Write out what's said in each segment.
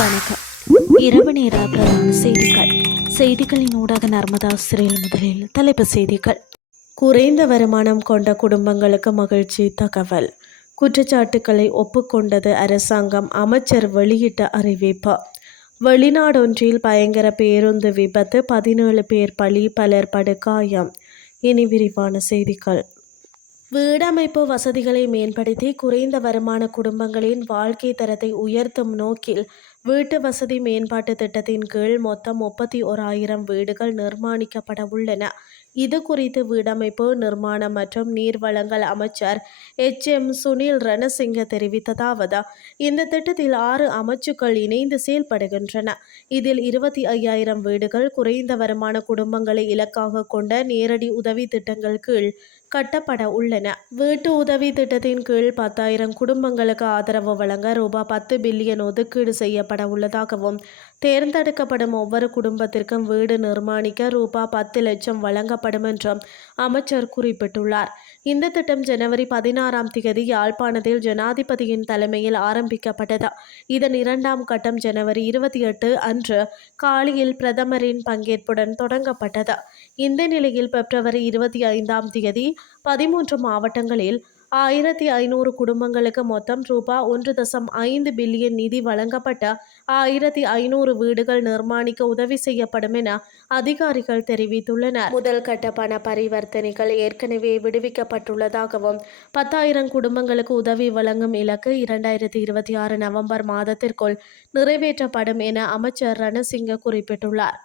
வணக்கம். இரவு நேர பிரதான செய்திகள். செய்திகளின் ஊடாக நர்மதா சிறையில் முதலில் தலைப்புச் செய்திகள். குறைந்த வருமானம் கொண்ட குடும்பங்களுக்கு மகிழ்ச்சி தகவல். குற்றச்சாட்டுக்களை ஒப்புக்கொண்டது அரசாங்கம். அமைச்சர் வெளியிட்ட அறிவிப்பு. வெளிநாடொன்றில் பயங்கர பேருந்து விபத்து, 17 பேர் பலி, பலர் படுகாயம். இனி விரிவான செய்திகள். வீடமைப்பு வசதிகளை மேம்படுத்தி குறைந்த வருமான குடும்பங்களின் வாழ்க்கை தரத்தை உயர்த்தும் நோக்கில் வீட்டு வசதி மேம்பாட்டு திட்டத்தின் கீழ் மொத்தம் 31,000 வீடுகள் நிர்மாணிக்கப்பட உள்ளன. இது குறித்து வீடமைப்பு, நிர்மாணம் மற்றும் நீர்வளங்கள் அமைச்சர் HM சுனில் ரணசிங்க தெரிவித்ததாவது, இந்த திட்டத்தில் 6 அமைச்சுக்கள் இணைந்து செயல்படுகின்றன. இதில் 25,000 வீடுகள் குறைந்த வருமான குடும்பங்களை இலக்காக கொண்ட நேரடி உதவி திட்டங்கள் கீழ் கட்டப்பட உள்ளன. வீட்டு உதவி திட்டத்தின் கீழ் 10,000 குடும்பங்களுக்கு ஆதரவு வழங்க ரூபாய் 10 பில்லியன் ஒதுக்கீடு செய்யப்பட உள்ளதாகவும், தேர்ந்தெடுக்கப்படும் ஒவ்வொரு குடும்பத்திற்கும் வீடு நிர்மாணிக்க ரூபாய் 10 லட்சம் வழங்கப்படும் என்றும் அமைச்சர் குறிப்பிட்டுள்ளார். இந்த திட்டம் ஜனவரி 16 யாழ்ப்பாணத்தில் ஜனாதிபதியின் தலைமையில் ஆரம்பிக்கப்பட்டது. இதன் 2ஆம் கட்டம் ஜனவரி 28 அன்று காலியில் பிரதமரின் பங்கேற்புடன் தொடங்கப்பட்டது. இந்த நிலையில் பிப்ரவரி 25 13 மாவட்டங்களில் 1,500 குடும்பங்களுக்கு மொத்தம் ரூபாய் 1.5 பில்லியன் நிதி வழங்கப்பட்ட 1,500 வீடுகள் நிர்மாணிக்க உதவி செய்யப்படும் என அதிகாரிகள் தெரிவித்துள்ளனர். முதல் கட்ட பண பரிவர்த்தனைகள் ஏற்கனவே விடுவிக்கப்பட்டுள்ளதாகவும், 10,000 குடும்பங்களுக்கு உதவி வழங்கும் இலக்கு 2026 நவம்பர் மாதத்திற்குள் நிறைவேற்றப்படும் என அமைச்சர் ரணசிங்க குறிப்பிட்டுள்ளார்.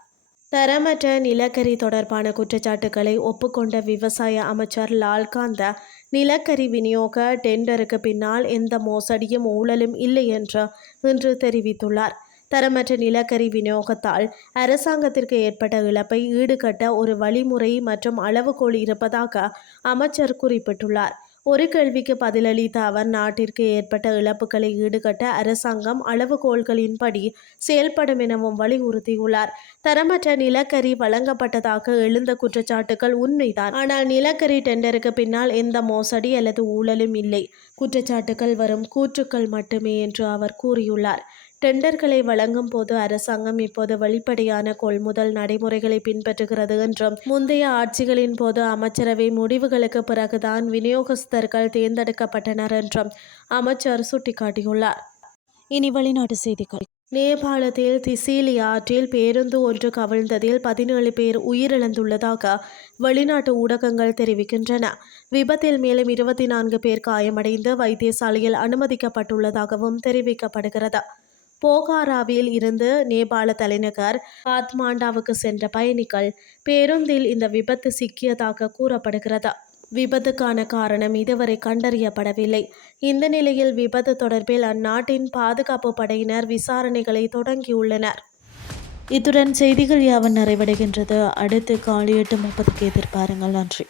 தரமற்ற நிலக்கரி தொடர்பான குற்றச்சாட்டுக்களை ஒப்புக்கொண்ட விவசாய அமைச்சர் லால்காந்த, நிலக்கரி விநியோக டெண்டருக்கு பின்னால் எந்த மோசடியும் ஊழலும் இல்லை என்று இன்று தெரிவித்துள்ளார். தரமற்ற நிலக்கரி விநியோகத்தால் அரசாங்கத்திற்கு ஏற்பட்ட இழப்பை ஈடுகட்ட ஒரு வழிமுறை மற்றும் அளவுகோல் இருப்பதாக அமைச்சர் குறிப்பிட்டுள்ளார். ஒரு கேள்விக்கு பதிலளித்த அவர், நாட்டிற்கு ஏற்பட்ட இழப்புகளை ஈடுகட்ட அரசாங்கம் அளவுகோல்களின்படி செயல்படும் எனவும் வலியுறுத்தியுள்ளார். தரமற்ற நிலக்கரி வழங்கப்பட்டதாக எழுந்த குற்றச்சாட்டுகள் உண்மைதான். ஆனால் நிலக்கரி டெண்டருக்கு பின்னால் எந்த மோசடி அல்லது ஊழலும் இல்லை. குற்றச்சாட்டுகள் வரும் கூற்றுக்கள் மட்டுமே என்று அவர் கூறியுள்ளார். டெண்டர்களை வழங்கும் போது அரசாங்கம் இப்போது வெளிப்படையான கொள்முதல் நடைமுறைகளை பின்பற்றுகிறது என்றும், முந்தைய ஆட்சிகளின் போது அமைச்சரவை முடிவுகளுக்கு பிறகுதான் விநியோகஸ்தர்கள் தேர்ந்தெடுக்கப்பட்டனர் என்றும் அமைச்சர் சுட்டிக்காட்டியுள்ளார். இனி வெளிநாட்டு செய்திகள். நேபாளத்தில் திசிலி ஆற்றில் பேருந்து ஒன்று கவிழ்ந்ததில் 17 பேர் உயிரிழந்துள்ளதாக வெளிநாட்டு ஊடகங்கள் தெரிவிக்கின்றன. விபத்தில் மேலும் 24 பேர் காயமடைந்து வைத்தியசாலையில் அனுமதிக்கப்பட்டுள்ளதாகவும் தெரிவிக்கப்படுகிறது. போகாராவில் இருந்து நேபாள தலைநகர் காத்மாண்டாவுக்கு சென்ற பயணிகள் பேருந்தில் இந்த விபத்து சிக்கியதாக கூறப்படுகிறது. விபத்துக்கான காரணம் இதுவரை கண்டறியப்படவில்லை. இந்த நிலையில் விபத்து தொடர்பில் அந்நாட்டின் பாதுகாப்பு படையினர் விசாரணைகளை தொடங்கியுள்ளனர். இத்துடன் செய்திகள் யாவும் நிறைவடைகின்றது. அடுத்து காலை 8:30 எதிர்பாருங்கள். நன்றி.